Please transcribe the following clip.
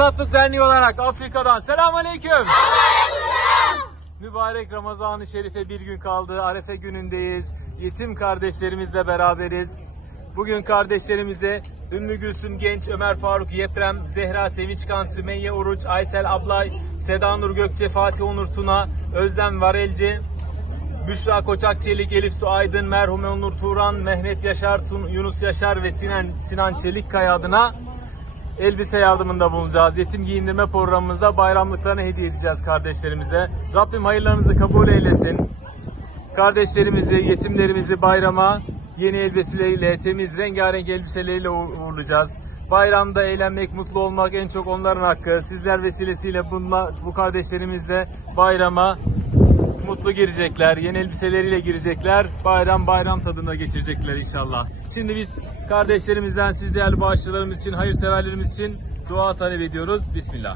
Vasatlık Derneği olarak Afrika'dan Selamun Aleyküm. Mübarek Ramazan-ı Şerif'e bir gün kaldı. Arefe günündeyiz. Yetim kardeşlerimizle beraberiz. Bugün kardeşlerimize Ümmü Gülsüm Genç, Ömer Faruk Yeprem, Zehra Sevinçkan, Sümeyye Oruç, Aysel Ablay, Seda Nur Gökçe, Fatih Onur Tuna, Özlem Varelci, Büşra Koçak Çelik, Elif Su Aydın, Merhume Onur Turan, Mehmet Yaşar, Tun- Yunus Yaşar ve Sinan, Sinan Çelikkaya adına elbise yardımında bulunacağız. Yetim giyindirme programımızda bayramlıklarını hediye edeceğiz kardeşlerimize. Rabbim hayırlarınızı kabul eylesin. Kardeşlerimizi, yetimlerimizi bayrama yeni elbiseleriyle, temiz rengarenk elbiseleriyle uğur- uğurlayacağız. Bayramda eğlenmek, mutlu olmak en çok onların hakkı. Sizler vesilesiyle bunla, bu kardeşlerimizle bayrama mutlu girecekler. Yeni elbiseleriyle girecekler. Bayram bayram tadında geçirecekler inşallah. Şimdi biz kardeşlerimizden, siz değerli bağışçılarımız için, hayırseverlerimiz için dua talep ediyoruz. Bismillah.